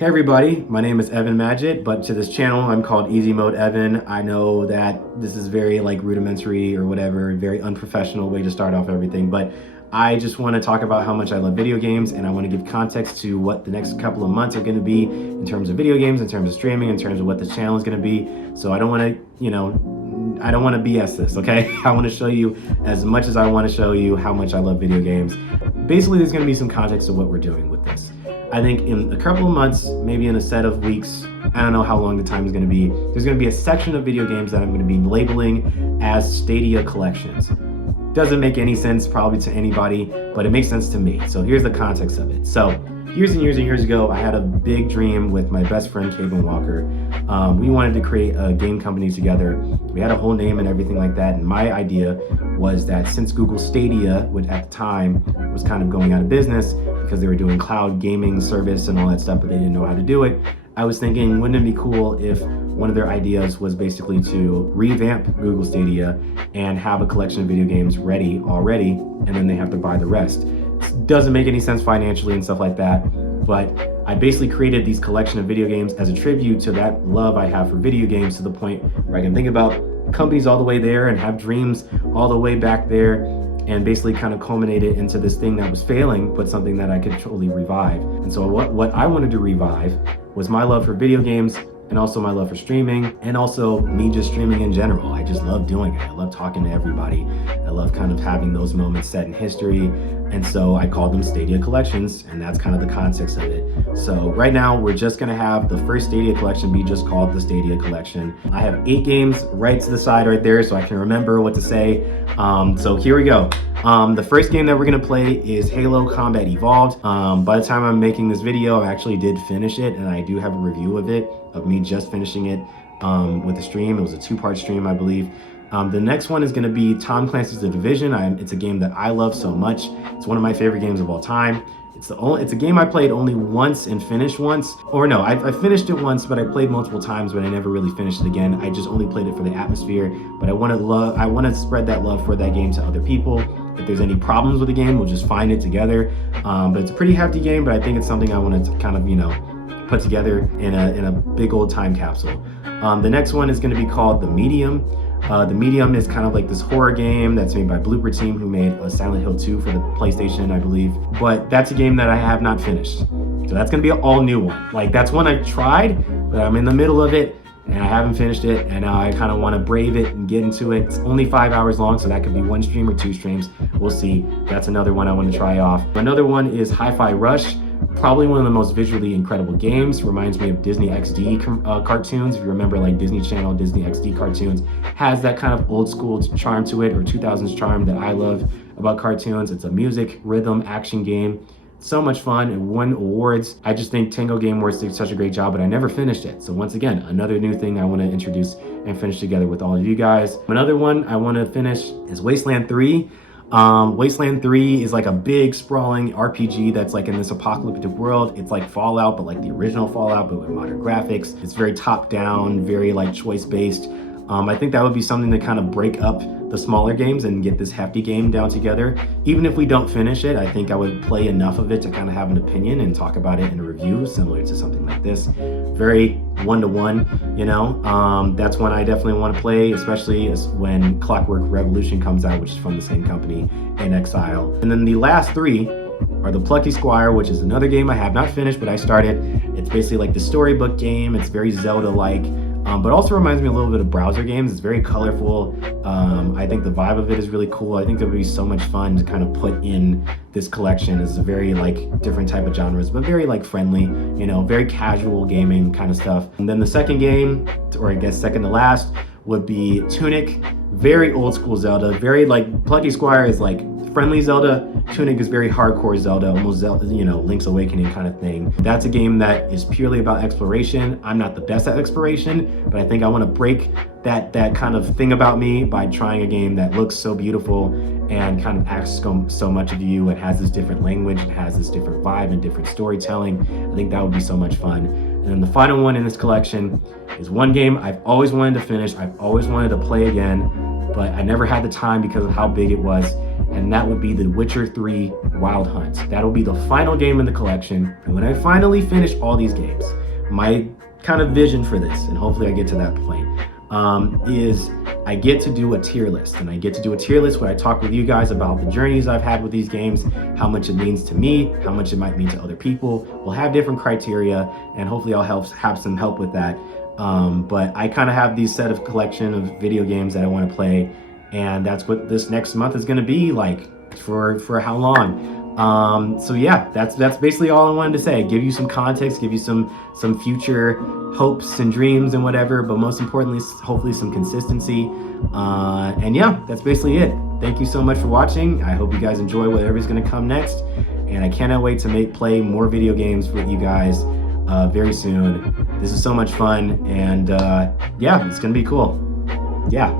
Hey everybody, my name is Evan Magid, but to this channel I'm called Easy Mode Evan. I know that this is very rudimentary or whatever, very unprofessional way to start off everything, but I just want to talk about how much I love video games, and I want to give context to what the next couple of months are going to be in terms of video games, in terms of streaming, in terms of what this channel is going to be. So I don't want to, I don't want to BS this, okay? I want to show you as much as I want to show you how much I love video games. Basically, there's going to be some context of what we're doing with this. I think in a couple of months, maybe in a set of weeks, I don't know how long the time is going to be, there's going to be a section of video games that I'm going to be labeling as Stadia collections. Doesn't make any sense probably to anybody, but it makes sense to me. So here's the context of it. So years and years and years ago, I had a big dream with my best friend, Kevin Walker. We wanted to create a game company together. We had a whole name and everything like that. And my idea was that since Google Stadia, which at the time was kind of going out of business because they were doing cloud gaming service and all that stuff, but they didn't know how to do it, I was thinking, wouldn't it be cool if one of their ideas was basically to revamp Google Stadia and have a collection of video games ready already, and then they have to buy the rest. Doesn't make any sense financially and stuff like that, but I basically created these collection of video games as a tribute to that love I have for video games, to the point where I can think about companies all the way there and have dreams all the way back there, and basically kind of culminate it into this thing that was failing, but something that I could totally revive. And so what I wanted to revive was my love for video games, and also my love for streaming, and also me just streaming in general. I just love doing it. I love talking to everybody. I love kind of having those moments set in history. And so I called them Stadia collections, and that's kind of the context of it. So right now we're just gonna have the first Stadia collection be just called the Stadia collection. I have 8 games right to the side right there so I can remember what to say. So here we go. The first game that we're gonna play is Halo Combat Evolved. By the time I'm making this video, I actually did finish it, and I do have a review of it, of me just finishing it with the stream. It was a 2-part stream, I believe. The next one is going to be Tom Clancy's The Division. It's a game that I love so much. It's one of my favorite games of all time. It's a game I played only once and finished once. Or no, I finished it once, but I played multiple times, but I never really finished it again. I just only played it for the atmosphere. But I want to spread that love for that game to other people. If there's any problems with the game, we'll just find it together. But it's a pretty hefty game, but I think it's something I want to kind of, put together in a big old time capsule. The next one is going to be called The Medium. The Medium is kind of like this horror game that's made by Blooper Team, who made Silent Hill 2 for the PlayStation, I believe. But that's a game that I have not finished. So that's gonna be an all new one. Like, that's one I've tried, but I'm in the middle of it and I haven't finished it, and now I kind of want to brave it and get into it. It's only 5 hours long, so that could be 1 stream or 2 streams. We'll see. That's another one I want to try off. Another one is Hi-Fi Rush. Probably one of the most visually incredible games. Reminds me of Disney XD cartoons. If you remember, like Disney Channel, Disney XD cartoons, has that kind of old school charm to it, or 2000s charm that I love about cartoons. It's a music, rhythm, action game. So much fun. It won awards. I just think Tango Gameworks did such a great job, but I never finished it. So once again, another new thing I want to introduce and finish together with all of you guys. Another one I want to finish is Wasteland 3. Wasteland 3 is like a big sprawling RPG that's like in this apocalyptic world. It's like Fallout, but like the original Fallout, but with modern graphics. It's very top down, very like choice based. I think that would be something to kind of break up the smaller games and get this hefty game down together. Even if we don't finish it, I think I would play enough of it to kind of have an opinion and talk about it in a review, similar to something like this. Very one-to-one, you know. That's one I definitely want to play, especially when Clockwork Revolution comes out, which is from the same company, in Exile. And then the last 3 are The Plucky Squire, which is another game I have not finished, but I started. It's basically like the storybook game. It's very Zelda-like. But also reminds me a little bit of browser games. It's very colorful. I think the vibe of it is really cool. I think that would be so much fun to kind of put in this collection. It's a very like different type of genres, but very like friendly, you know, very casual gaming kind of stuff. And then the second game, or I guess second to last, would be Tunic. Very old school Zelda. Very like Plucky Squire is like friendly Zelda. Tunic is very hardcore Zelda, almost Zelda, you know, Link's Awakening kind of thing. That's a game that is purely about exploration. I'm not the best at exploration, but I think I want to break that kind of thing about me by trying a game that looks so beautiful and kind of asks so much of you, and has this different language, and has this different vibe and different storytelling. I think that would be so much fun. And then the final one in this collection is one game I've always wanted to finish. I've always wanted to play again. but I never had the time because of how big it was, and that would be The Witcher 3 Wild Hunt. That'll be the final game in the collection, and when I finally finish all these games, my kind of vision for this, and hopefully I get to that point, is I get to do a tier list, and I get to do a tier list where I talk with you guys about the journeys I've had with these games, how much it means to me, how much it might mean to other people. We'll have different criteria, and hopefully I'll have some help with that. But I kind of have these set of collection of video games that I want to play, and that's what this next month is going to be like for how long. So yeah, that's basically all I wanted to say. Give you some context, give you some future hopes and dreams and whatever, but most importantly, hopefully some consistency. And yeah, that's basically it. Thank you so much for watching. I hope you guys enjoy whatever's going to come next, and I cannot wait to play more video games with you guys very soon. This is so much fun, and yeah, it's gonna be cool. Yeah.